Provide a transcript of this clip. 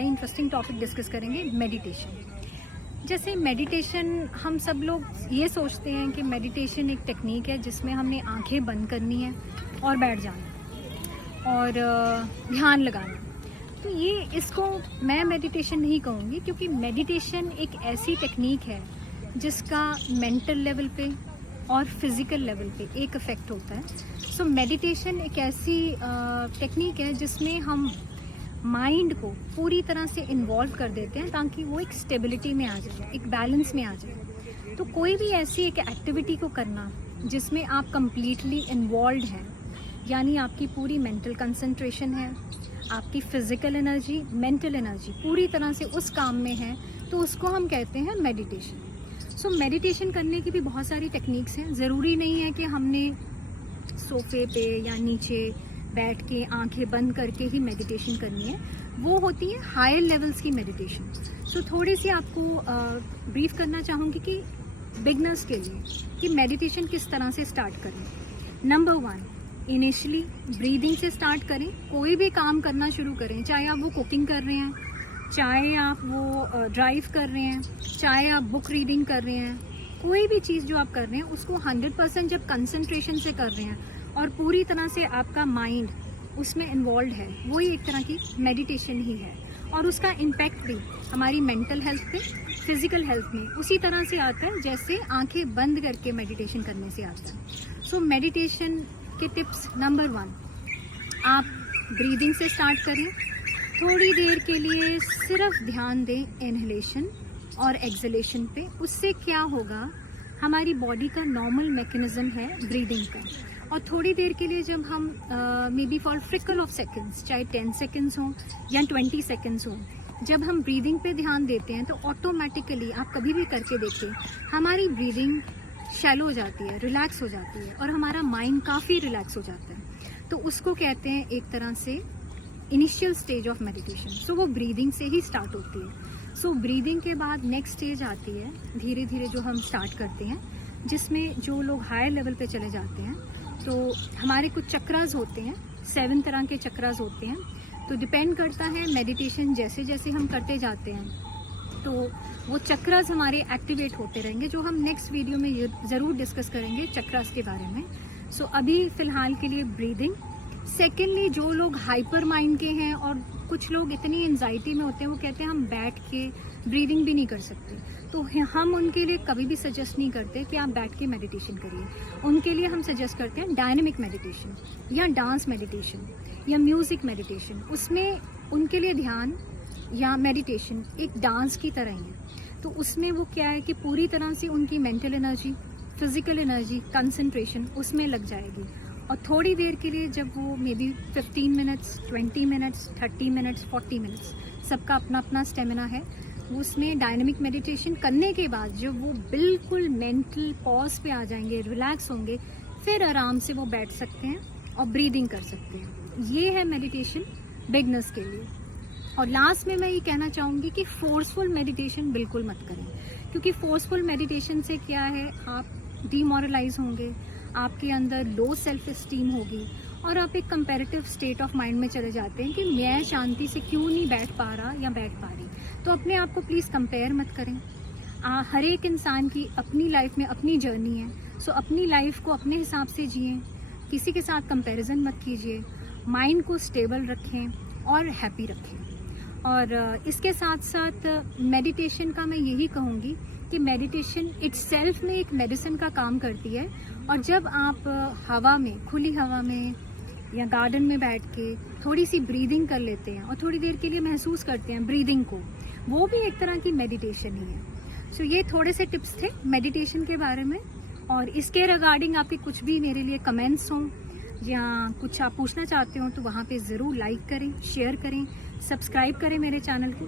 बड़ा ही interesting topic discuss करेंगे, meditation. जैसे मेडिटेशन हम सब लोग ये सोचते हैं कि मेडिटेशन एक टेक्निक है जिसमें हमने आंखें बंद करनी है और बैठ जाना और ध्यान लगाना। तो ये इसको मैं मेडिटेशन नहीं कहूँगी, क्योंकि मेडिटेशन एक ऐसी टेक्निक है जिसका मेंटल लेवल पे और फिज़िकल लेवल पे एक इफ़ेक्ट होता है। सो मेडिटेशन एक ऐसी टेक्निक है जिसमें हम माइंड को पूरी तरह से इन्वॉल्व कर देते हैं ताकि वो एक स्टेबिलिटी में आ जाए, एक बैलेंस में आ जाए। तो कोई भी ऐसी एक एक्टिविटी को करना जिसमें आप कंप्लीटली इन्वॉल्व हैं, यानी आपकी पूरी मेंटल कंसंट्रेशन है, आपकी फिज़िकल एनर्जी, मेंटल एनर्जी पूरी तरह से उस काम में है, तो उसको हम कहते हैं मेडिटेशन। सो मेडिटेशन करने की भी बहुत सारी टेक्निक्स हैं। ज़रूरी नहीं है कि हमने सोफे पे या नीचे बैठ के आंखें बंद करके ही मेडिटेशन करनी है, वो होती है हायर लेवल्स की मेडिटेशन। सो थोड़ी सी आपको ब्रीफ करना चाहूँगी कि बिगनर्स के लिए कि मेडिटेशन किस तरह से स्टार्ट करें। नंबर 1, इनिशियली ब्रीदिंग से स्टार्ट करें। कोई भी काम करना शुरू करें, चाहे आप वो कुकिंग कर रहे हैं, चाहे आप वो ड्राइव कर रहे हैं, चाहे आप बुक रीडिंग कर रहे हैं, कोई भी चीज़ जो आप कर रहे हैं उसको 100% जब कंसंट्रेशन से कर रहे हैं और पूरी तरह से आपका माइंड उसमें इन्वॉल्व है, वही एक तरह की मेडिटेशन ही है। और उसका इम्पैक्ट भी हमारी मेंटल हेल्थ पे, फिज़िकल हेल्थ में उसी तरह से आता है जैसे आंखें बंद करके मेडिटेशन करने से आता है। सो मेडिटेशन के टिप्स नंबर 1, आप ब्रीदिंग से स्टार्ट करें। थोड़ी देर के लिए सिर्फ ध्यान दें इनहेलेशन और एक्सहेलेशन पे। उससे क्या होगा, हमारी बॉडी का नॉर्मल मैकेनिज्म है ब्रीदिंग का। और थोड़ी देर के लिए जब हम may be for fickle of seconds, चाहे 10 सेकेंड्स हों या 20 सेकेंड्स हों, जब हम ब्रीदिंग पे ध्यान देते हैं तो ऑटोमेटिकली आप कभी भी करके देखिए, हमारी ब्रीदिंग शैलो हो जाती है, रिलैक्स हो जाती है और हमारा माइंड काफ़ी रिलैक्स हो जाता है। तो उसको कहते हैं एक तरह से इनिशियल स्टेज ऑफ मेडिटेशन। सो वो ब्रीदिंग से ही स्टार्ट होती है। सो ब्रीदिंग के बाद नेक्स्ट स्टेज आती है धीरे धीरे जो हम स्टार्ट करते हैं, जिसमें जो लोग हायर लेवल पे चले जाते हैं तो हमारे कुछ चक्रास होते हैं, 7 तरह के चक्रास होते हैं। तो डिपेंड करता है मेडिटेशन जैसे जैसे हम करते जाते हैं तो वो चक्रास हमारे एक्टिवेट होते रहेंगे, जो हम नेक्स्ट वीडियो में ज़रूर डिस्कस करेंगे चक्रास के बारे में। सो अभी फ़िलहाल के लिए ब्रीदिंग। सेकेंडली, जो लोग हाइपर माइंड के हैं और कुछ लोग इतनी एंजाइटी में होते हैं, वो कहते हैं हम बैठ के ब्रीदिंग भी नहीं कर सकते, तो हम उनके लिए कभी भी सजेस्ट नहीं करते कि आप बैठ के मेडिटेशन करिए। उनके लिए हम सजेस्ट करते हैं डायनेमिक मेडिटेशन या डांस मेडिटेशन या म्यूज़िक मेडिटेशन। उसमें उनके लिए ध्यान या मेडिटेशन एक डांस की तरह ही है। तो उसमें वो क्या है कि पूरी तरह से उनकी mental energy, physical energy, concentration उसमें लग जाएगी। और थोड़ी देर के लिए जब वो may be 15 minutes, 20 minutes, 30 minutes, 40 minutes, सबका अपना अपना स्टेमिना है, उसमें डायनेमिक मेडिटेशन करने के बाद जब वो बिल्कुल मेंटल पॉज पे आ जाएंगे, रिलैक्स होंगे, फिर आराम से वो बैठ सकते हैं और ब्रीदिंग कर सकते हैं। ये है मेडिटेशन बिगनर्स के लिए। और लास्ट में मैं ये कहना चाहूँगी कि फोर्सफुल मेडिटेशन बिल्कुल मत करें, क्योंकि फोर्सफुल मेडिटेशन से क्या है, आप डीमोरलाइज होंगे, आपके अंदर लो सेल्फ इस्टीम होगी और आप एक कंपैरेटिव स्टेट ऑफ माइंड में चले जाते हैं कि मैं शांति से क्यों नहीं बैठ पा रहा या बैठ पा रही। तो अपने आप को प्लीज़ कंपेयर मत करें। हर एक इंसान की अपनी लाइफ में अपनी जर्नी है। सो अपनी लाइफ को अपने हिसाब से जिए, किसी के साथ कंपैरिजन मत कीजिए, माइंड को स्टेबल रखें और हैप्पी रखें। और इसके साथ साथ मेडिटेशन का मैं यही कहूँगी कि मेडिटेशन इटसेल्फ में एक मेडिसिन का काम करती है। और जब आप हवा में, खुली हवा में या गार्डन में बैठ के थोड़ी सी ब्रीदिंग कर लेते हैं और थोड़ी देर के लिए महसूस करते हैं ब्रीदिंग को, वो भी एक तरह की मेडिटेशन ही है। सो ये थोड़े से टिप्स थे मेडिटेशन के बारे में। और इसके रिगार्डिंग आपके कुछ भी मेरे लिए कमेंट्स हों या कुछ आप पूछना चाहते हो तो वहाँ पे ज़रूर लाइक करें, शेयर करें, सब्सक्राइब करें मेरे चैनल को।